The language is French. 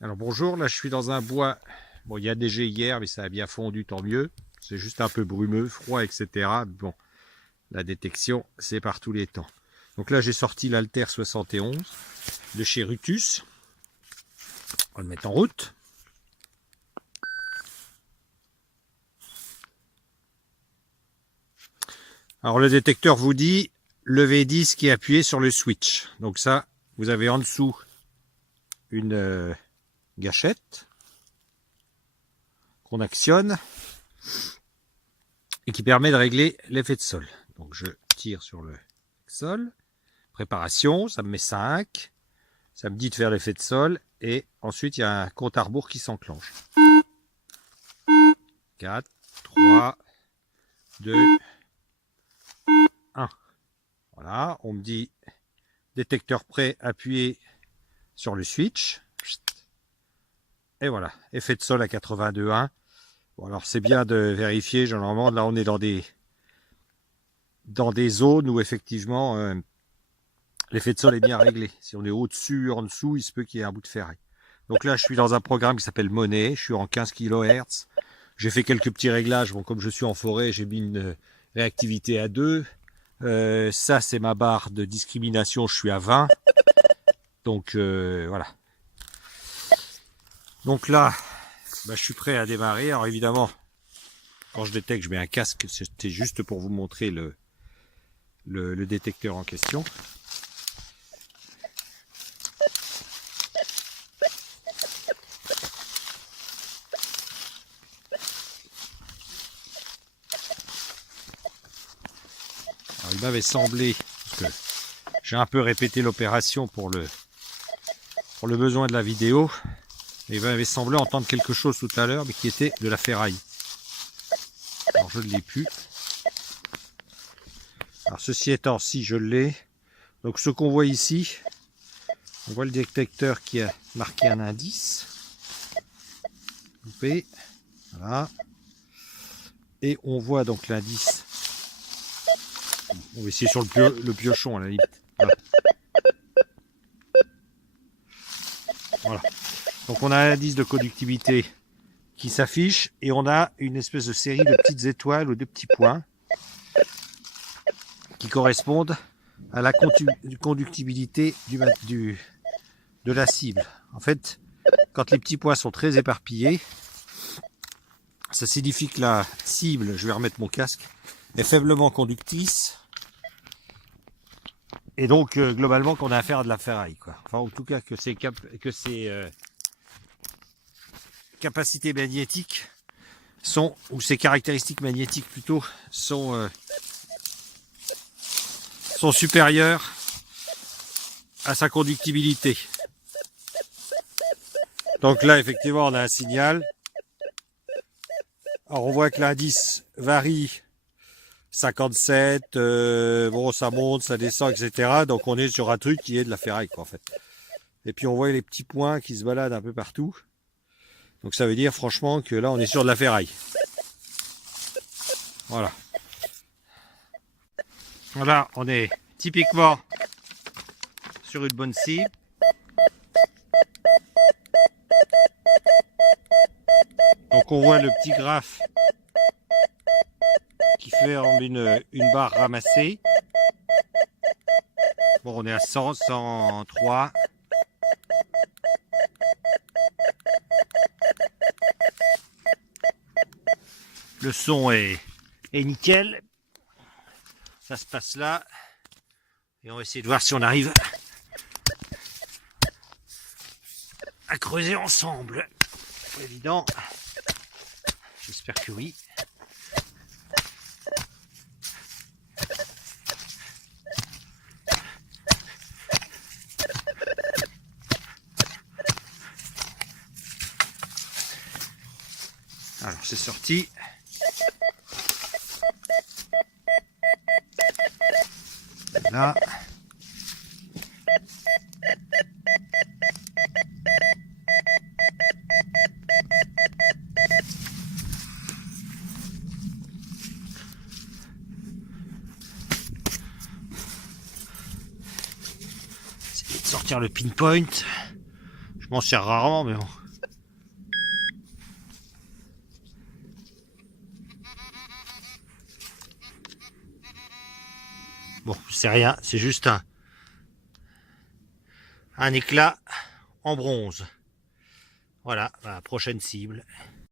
Alors bonjour, là je suis dans un bois. Bon, il y a neigé hier, mais ça a bien fondu, tant mieux. C'est juste un peu brumeux, froid, etc. Bon, la détection, c'est par tous les temps. Donc là j'ai sorti l'Alter 71 de chez Rutus. On va le mettre en route. Alors le détecteur vous dit lever disque et appuyer sur le switch. Donc ça, vous avez en dessous une gâchette qu'on actionne et qui permet de régler l'effet de sol. Donc je tire sur le sol. Préparation, ça me met 5. Ça me dit de faire l'effet de sol. Et ensuite, il y a un compte à rebours qui s'enclenche. 4, 3, 2, 1. Voilà, on me dit détecteur prêt, appuyez sur le switch. Et voilà, effet de sol à 82,1. Bon, alors c'est bien de vérifier, généralement, là on est dans des zones où effectivement l'effet de sol est bien réglé. Si on est au-dessus, en dessous, il se peut qu'il y ait un bout de ferraille. Donc là, je suis dans un programme qui s'appelle Monnaie. Je suis en 15 kHz. J'ai fait quelques petits réglages. Bon, comme je suis en forêt, j'ai mis une réactivité à 2. Ça, c'est ma barre de discrimination. Je suis à 20. Donc, voilà. Donc là, bah, je suis prêt à démarrer. Alors évidemment, quand je détecte, je mets un casque. C'était juste pour vous montrer le détecteur en question. Alors, il m'avait semblé, parce que j'ai un peu répété l'opération pour le besoin de la vidéo, mais il m'avait semblé entendre quelque chose tout à l'heure, mais qui était de la ferraille. Alors je ne l'ai plus. Alors ceci étant, si je l'ai, donc ce qu'on voit ici, on voit le détecteur qui a marqué un indice. Coupé. Voilà. Et on voit donc l'indice. On va essayer sur le piochon à la limite. Voilà. Voilà. Donc on a un indice de conductivité qui s'affiche et on a une espèce de série de petites étoiles ou de petits points qui correspondent à la conductibilité de la cible. En fait, quand les petits points sont très éparpillés, ça signifie que la cible, je vais remettre mon casque, est faiblement conductrice et donc globalement qu'on a affaire à de la ferraille, quoi. Enfin, en tout cas que ces capacités magnétiques sont, ou ces caractéristiques magnétiques plutôt, sont supérieures à sa conductibilité. Donc là, effectivement, on a un signal. Alors on voit que l'indice varie, 57, bon ça monte, ça descend, etc. Donc on est sur un truc qui est de la ferraille, quoi, en fait. Et puis on voit les petits points qui se baladent un peu partout. Donc ça veut dire franchement que là on est sur de la ferraille. Voilà. Voilà, on est typiquement sur une bonne cible. Donc on voit le petit graphe qui fait une barre ramassée. Bon, on est à 100, 103. Le son est nickel. Ça se passe là. Et on va essayer de voir si on arrive à creuser ensemble. C'est évident. J'espère que oui. Alors c'est sorti. Là. Essayer de sortir le pinpoint. Je m'en sers rarement, mais bon. Bon, c'est rien, c'est juste un éclat en bronze. Voilà, la prochaine cible.